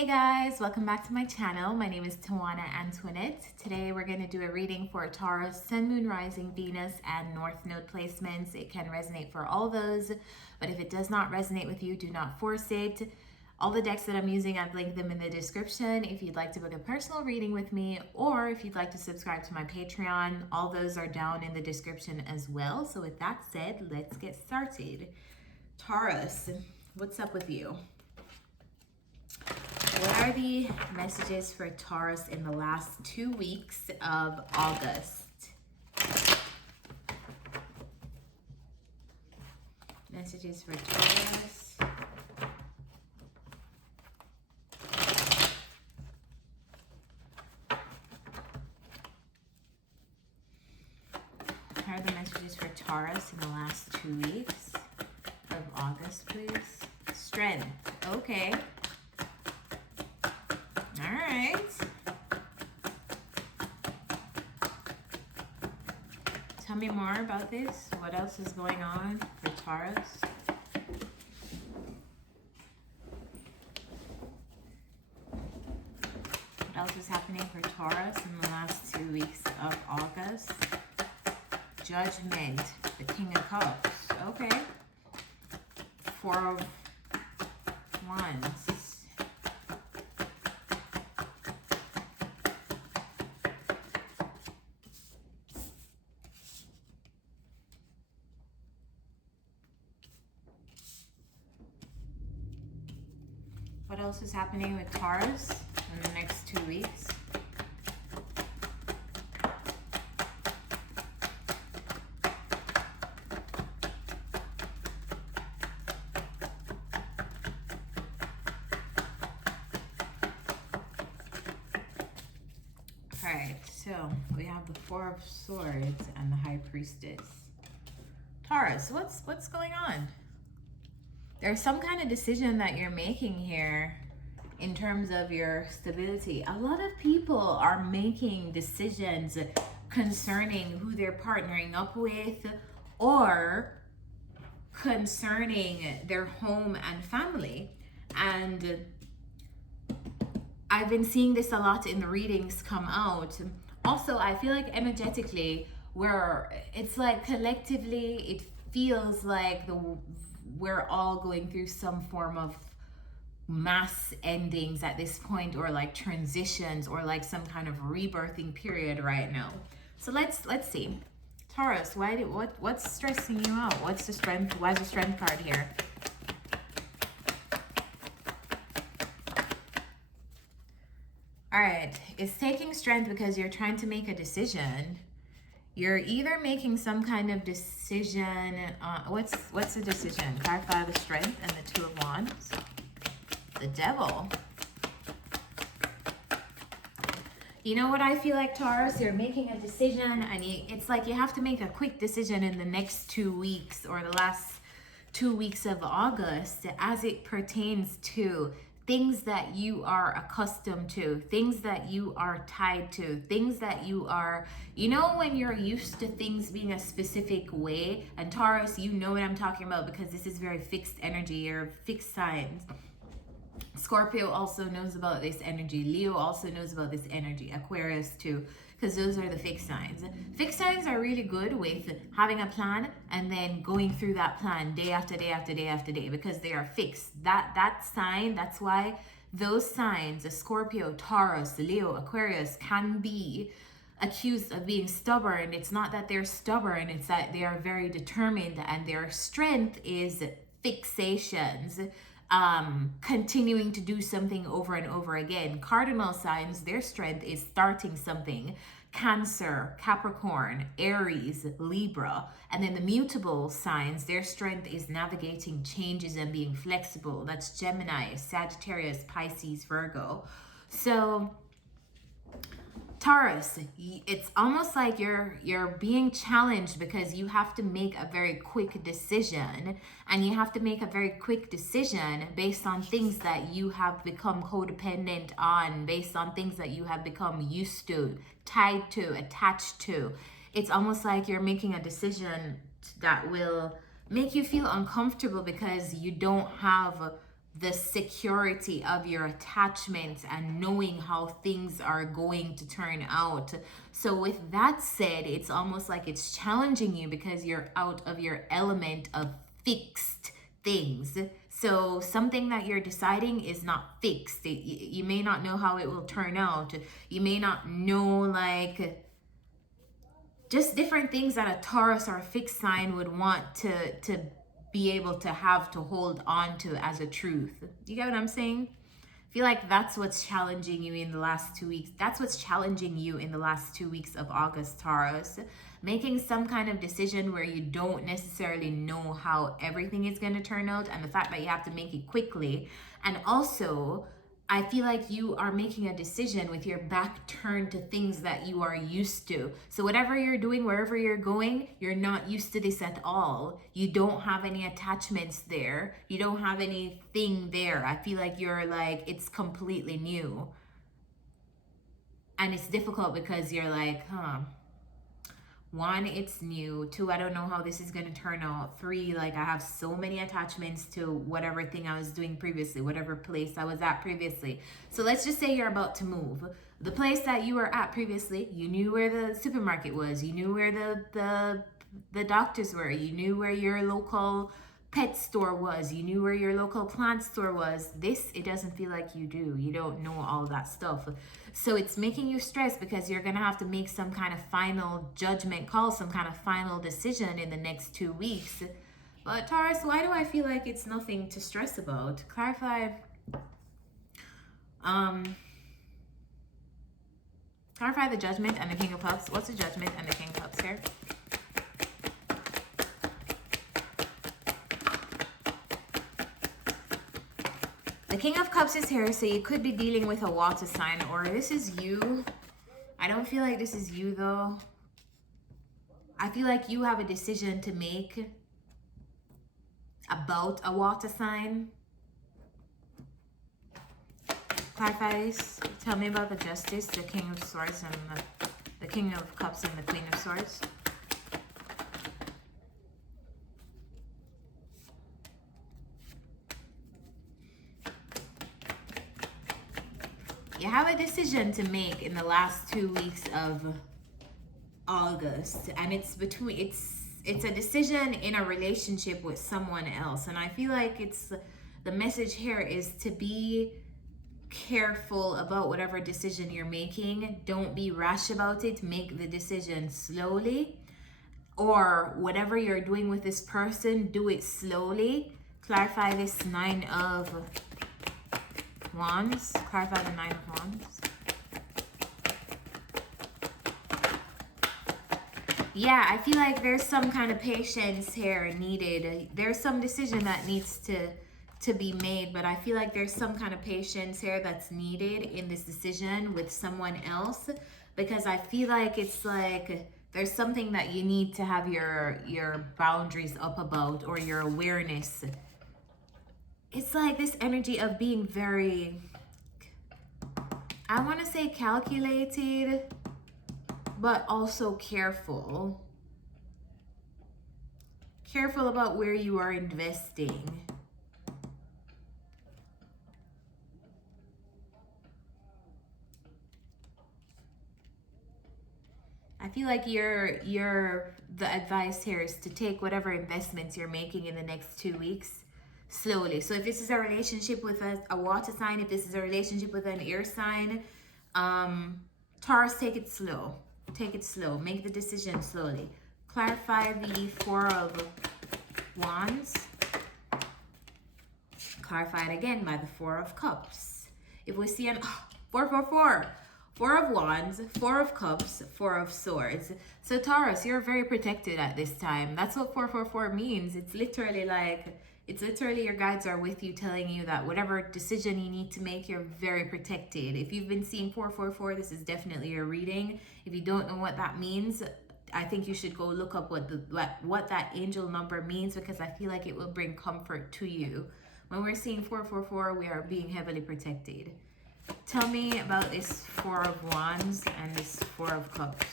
Hey guys, welcome back to my channel. My name is Tawanantoinette. Today we're going to do a reading for Taurus, Sun, Moon, Rising, Venus, and North Node placements. It can resonate for all those, but if it does not resonate with you, do not force it. All the decks that I'm using, I've linked them in the description. If you'd like to book a personal reading with me, or if you'd like to subscribe to my Patreon, all those are down in the description as well. So with that said, let's get started. Taurus, what's up with you? What are the messages for Taurus in the last 2 weeks of August? Messages for Taurus. What are the messages for Taurus in the last 2 weeks of August, please? Strength. Okay. All right. Tell me more about this. What else is going on for Taurus? What else is happening for Taurus in the last 2 weeks of August? Judgment, the King of Cups. Okay. Four of Wands. What else is happening with Taurus in the next 2 weeks? Alright, so we have the Four of Swords and the High Priestess. Taurus, what's going on? There's some kind of decision that you're making here in terms of your stability. A lot of people are making decisions concerning who they're partnering up with or concerning their home and family. And I've been seeing this a lot in the readings come out. Also, I feel like energetically, it's like collectively, it feels like we're all going through some form of mass endings at this point, or like transitions, or like some kind of rebirthing period right now. So let's see. Taurus, what's stressing you out? What's the strength? Why is the strength card here? All right, it's taking strength because you're trying to make a decision. You're either making some kind of decision. What's the decision? Clarify the Strength and the Two of Wands. The Devil. You know what I feel like, Taurus? You're making a decision, and it's like you have to make a quick decision in the next 2 weeks, or the last 2 weeks of August, as it pertains to things that you are accustomed to, things that you are tied to, things that you are, when you're used to things being a specific way. And Taurus, you know what I'm talking about, because this is very fixed energy or fixed signs. Scorpio also knows about this energy. Leo also knows about this energy. Aquarius too, because those are the fixed signs. Fixed signs are really good with having a plan and then going through that plan day after day after day after day, because they are fixed. That sign, that's why those signs, a Scorpio, Taurus, Leo, Aquarius, can be accused of being stubborn. It's not that they're stubborn, it's that they are very determined, and their strength is fixations. Continuing to do something over and over again. Cardinal signs, their strength is starting something. Cancer, Capricorn, Aries, Libra. And then the mutable signs, their strength is navigating changes and being flexible. That's Gemini, Sagittarius, Pisces, Virgo. So Taurus, it's almost like you're being challenged, because you have to make a very quick decision, and you have to make a very quick decision based on things that you have become codependent on, based on things that you have become used to, tied to, attached to. It's almost like you're making a decision that will make you feel uncomfortable, because you don't have the security of your attachments and knowing how things are going to turn out. So with that said, it's almost like it's challenging you because you're out of your element of fixed things. So something that you're deciding is not fixed. You may not know how it will turn out. You may not know, like, just different things that a Taurus or a fixed sign would want to be able to have to hold on to as a truth. You get what I'm saying? I feel like that's what's challenging you in the last 2 weeks. That's what's challenging you in the last 2 weeks of August, Taurus. Making some kind of decision where you don't necessarily know how everything is going to turn out, and the fact that you have to make it quickly. And also, I feel like you are making a decision with your back turned to things that you are used to. So whatever you're doing, wherever you're going, you're not used to this at all. You don't have any attachments there. You don't have anything there. I feel like you're like, it's completely new. And it's difficult because you're like, 1, it's new. 2, I don't know how this is going to turn out. 3, like, I have so many attachments to whatever thing I was doing previously, whatever place I was at previously. So let's just say you're about to move. The place that you were at previously, you knew where the supermarket was. You knew where the doctors were. You knew where your local pet store was. You knew where your local plant store was. This, it doesn't feel like you do. You don't know all that stuff. So it's making you stressed because you're going to have to make some kind of final judgment call, some kind of final decision in the next 2 weeks. But Taurus, why do I feel like it's nothing to stress about? Clarify. Clarify the Judgment and the King of Cups. What's the Judgment and the King of Cups here? The King of Cups is here, so you could be dealing with a water sign, or this is you. I don't feel like this is you, though. I feel like you have a decision to make about a water sign. Clarify this. Tell me about the Justice, the King of Swords, and the King of Cups and the Queen of Swords. You have a decision to make in the last 2 weeks of August, and it's a decision in a relationship with someone else. And I feel like it's the message here is to be careful about whatever decision you're making. Don't be rash about it. Make the decision slowly, or whatever you're doing with this person, do it slowly. Clarify this 9 of Wands. Clarify the 9 of Wands. Yeah, I feel like there's some kind of patience here needed. There's some decision that needs to be made, but I feel like there's some kind of patience here that's needed in this decision with someone else, because I feel like it's like there's something that you need to have your boundaries up about, or your awareness. It's like this energy of being very, I want to say calculated, but also careful. Careful about where you are investing. I feel like the advice here is to take whatever investments you're making in the next 2 weeks slowly. So if this is a relationship with a water sign, if this is a relationship with an air sign, Taurus, take it slow. Take it slow. Make the decision slowly. Clarify the 4 of Wands. Clarify it again by the 4 of Cups. If we see an 4. 4 of Wands, 4 of Cups, 4 of Swords. So Taurus, you're very protected at this time. That's what 4 means. It's literally your guides are with you, telling you that whatever decision you need to make, you're very protected. If you've been seeing 4, this is definitely your reading. If you don't know what that means, I think you should go look up what that angel number means, because I feel like it will bring comfort to you. When we're seeing 4, we are being heavily protected. Tell me about this 4 of Wands and this 4 of Cups.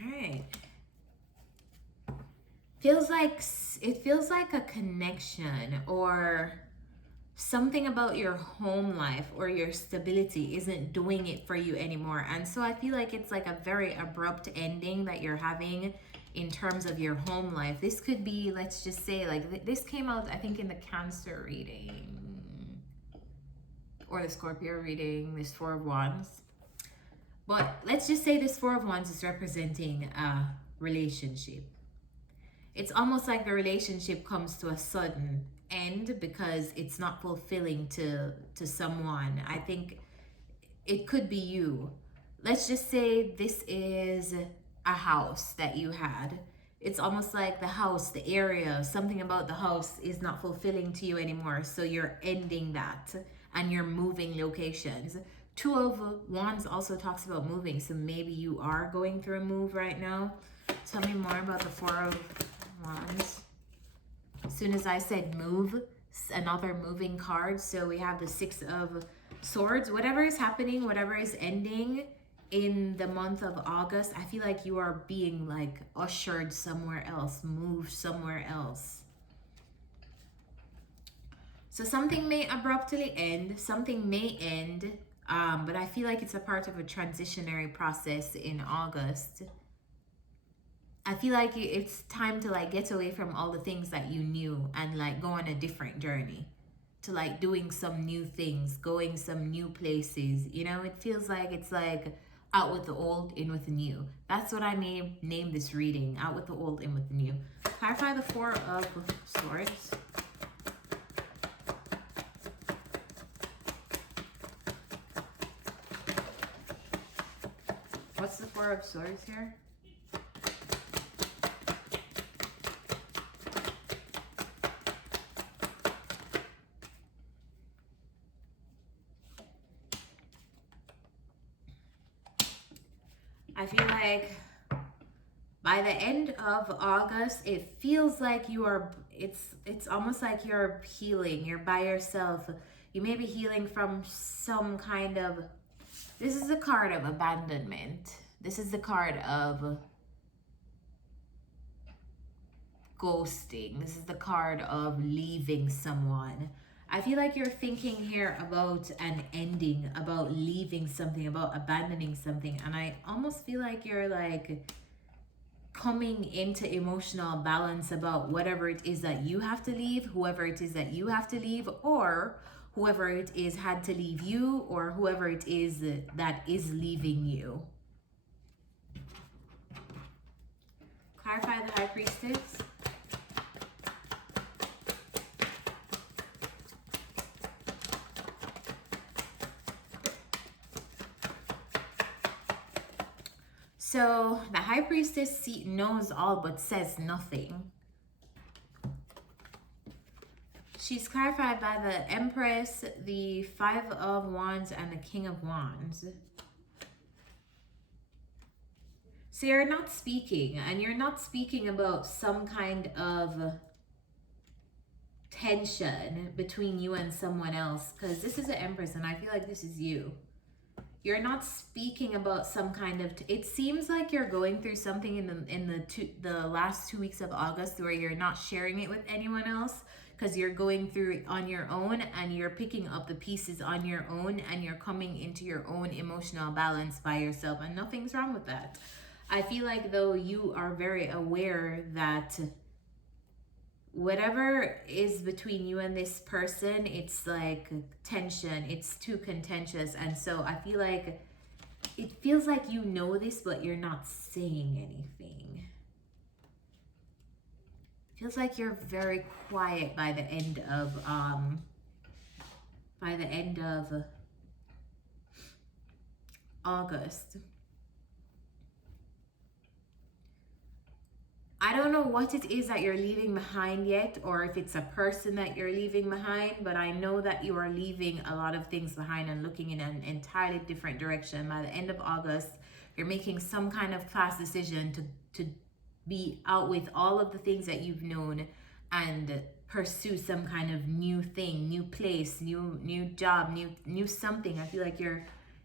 All right. it feels like a connection or something about your home life or your stability isn't doing it for you anymore. And so I feel like it's like a very abrupt ending that you're having in terms of your home life. This could be, let's just say, like this came out, I think, in the Cancer reading or the Scorpio reading, this Four of Wands. But let's just say this Four of Wands is representing a relationship. It's almost like the relationship comes to a sudden end because it's not fulfilling to someone. I think it could be you. Let's just say this is a house that you had. It's almost like the house, the area, something about the house is not fulfilling to you anymore. So you're ending that and you're moving locations. Two of Wands also talks about moving. So maybe you are going through a move right now. Tell me more about the Four of Wands. As soon as I said move, another moving card. So we have the Six of Swords. Whatever is happening, whatever is ending in the month of August, I feel like you are being like ushered somewhere else, moved somewhere else. So something may abruptly end, something may end, but I feel like it's a part of a transitionary process in August. I feel like it's time to like get away from all the things that you knew and like go on a different journey to like doing some new things, going some new places. You know, it feels like it's like out with the old, in with the new. That's what I name this reading, out with the old, in with the new. Clarify the Four of Swords. What's the Four of Swords here? I feel like by the end of August, it feels like you are, it's almost like you're healing. You're by yourself. You may be healing from some kind of, this is the card of abandonment. This is the card of ghosting. This is the card of leaving someone. I feel like you're thinking here about an ending, about leaving something, about abandoning something. And I almost feel like you're like coming into emotional balance about whatever it is that you have to leave, whoever it is that you have to leave, or whoever it is had to leave you, or whoever it is that is leaving you. Clarify the High Priestess. So the High Priestess knows all but says nothing. She's clarified by the Empress, the Five of Wands, and the King of Wands. So you're not speaking, and you're not speaking about some kind of tension between you and someone else, because this is the Empress, and I feel like this is you. You're not speaking about some kind of, it seems like you're going through something in the last 2 weeks of August where you're not sharing it with anyone else because you're going through it on your own and you're picking up the pieces on your own and you're coming into your own emotional balance by yourself, and nothing's wrong with that. I feel like though you are very aware that whatever is between you and this person, it's like tension, it's too contentious. And so I feel like it feels like you know this, but you're not saying anything. It feels like you're very quiet by the end of August. I don't know what it is that you're leaving behind yet, or if it's a person that you're leaving behind, but I know that you are leaving a lot of things behind and looking in an entirely different direction. By the end of August, you're making some kind of class decision to be out with all of the things that you've known and pursue some kind of new thing, new place, new job, new something. I feel like you're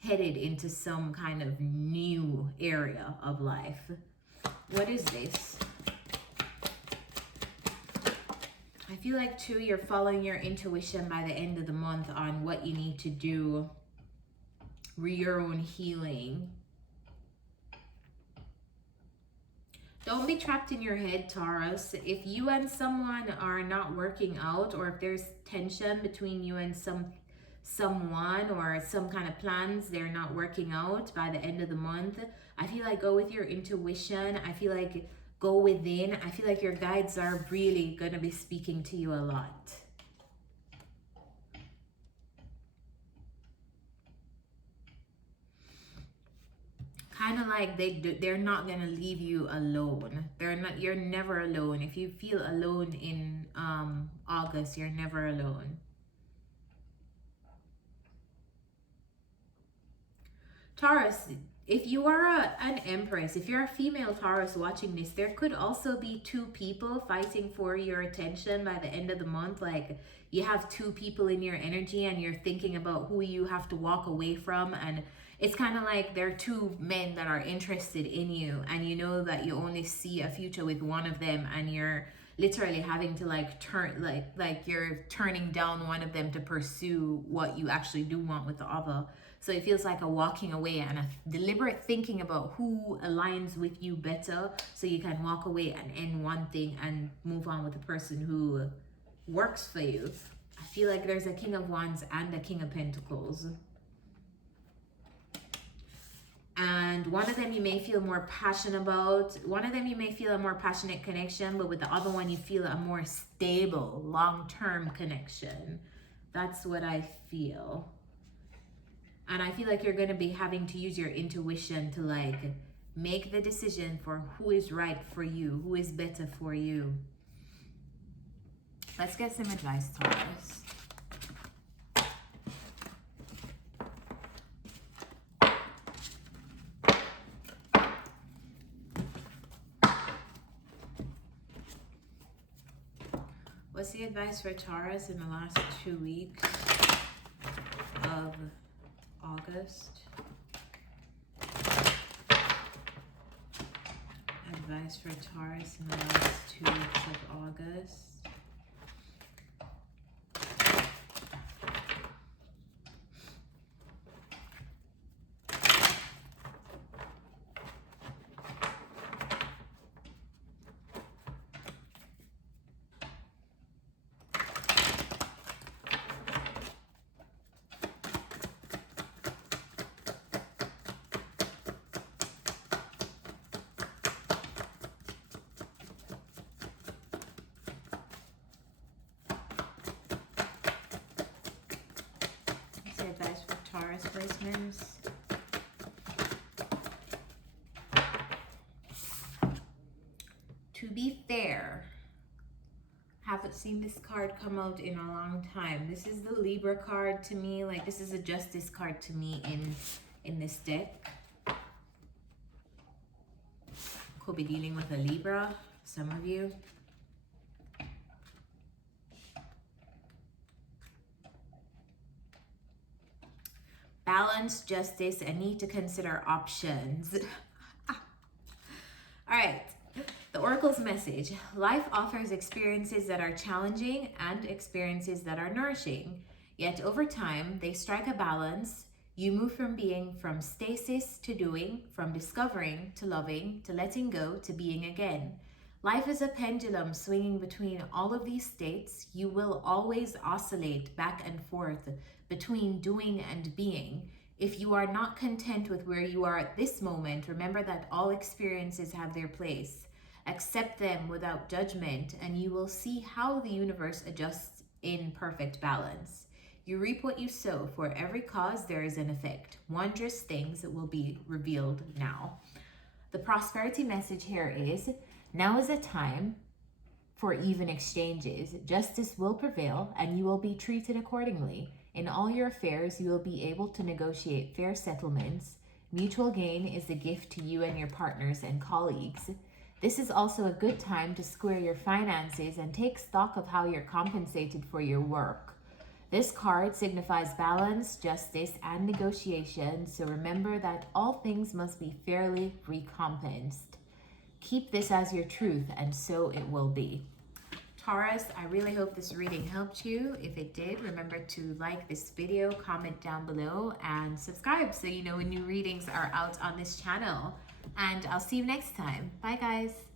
headed into some kind of new area of life. What is this? I feel like too, you're following your intuition by the end of the month on what you need to do, your own healing. Don't be trapped in your head, Taurus. If you and someone are not working out, or if there's tension between you and someone, or some kind of plans, they're not working out by the end of the month, I feel like go with your intuition. I feel like go within. I feel like your guides are really going to be speaking to you a lot. Kind of like they're not going to leave you alone. You're never alone. If you feel alone in August, you're never alone. Taurus, if you are an Empress, if you're a female Taurus watching this, there could also be two people fighting for your attention by the end of the month. Like you have two people in your energy and you're thinking about who you have to walk away from, and it's kind of like there are two men that are interested in you, and you know that you only see a future with one of them, and you're literally having to like you're turning down one of them to pursue what you actually do want with the other. So it feels like a walking away and a deliberate thinking about who aligns with you better, so you can walk away and end one thing and move on with the person who works for you. I feel like there's a King of Wands and a King of Pentacles. And one of them you may feel more passionate about. One of them you may feel a more passionate connection, but with the other one you feel a more stable, long-term connection. That's what I feel. And I feel like you're going to be having to use your intuition to like make the decision for who is right for you, who is better for you. Let's get some advice, Taurus. What's the advice for Taurus in the last 2 weeks of August? Advice for Taurus in the last 2 weeks of August. Advice for Taurus prisoners. To be fair, haven't seen this card come out in a long time. This is the Libra card to me. Like this is a Justice card to me in this deck. Could be dealing with a Libra, some of you. Balance, justice, and need to consider options. All right, the Oracle's message. Life offers experiences that are challenging and experiences that are nourishing. Yet over time, they strike a balance. You move from stasis to doing, from discovering to loving, to letting go, to being again. Life is a pendulum swinging between all of these states. You will always oscillate back and forth between doing and being. If you are not content with where you are at this moment, remember that all experiences have their place. Accept them without judgment, and you will see how the universe adjusts in perfect balance. You reap what you sow. For every cause, there is an effect. Wondrous things will be revealed now. The prosperity message here is, now is a time for even exchanges. Justice will prevail, and you will be treated accordingly. In all your affairs, you will be able to negotiate fair settlements. Mutual gain is a gift to you and your partners and colleagues. This is also a good time to square your finances and take stock of how you're compensated for your work. This card signifies balance, justice, and negotiation, so remember that all things must be fairly recompensed. Keep this as your truth, and so it will be. Taurus, I really hope this reading helped you. If it did, remember to like this video, comment down below, and subscribe so you know when new readings are out on this channel. And I'll see you next time. Bye, guys.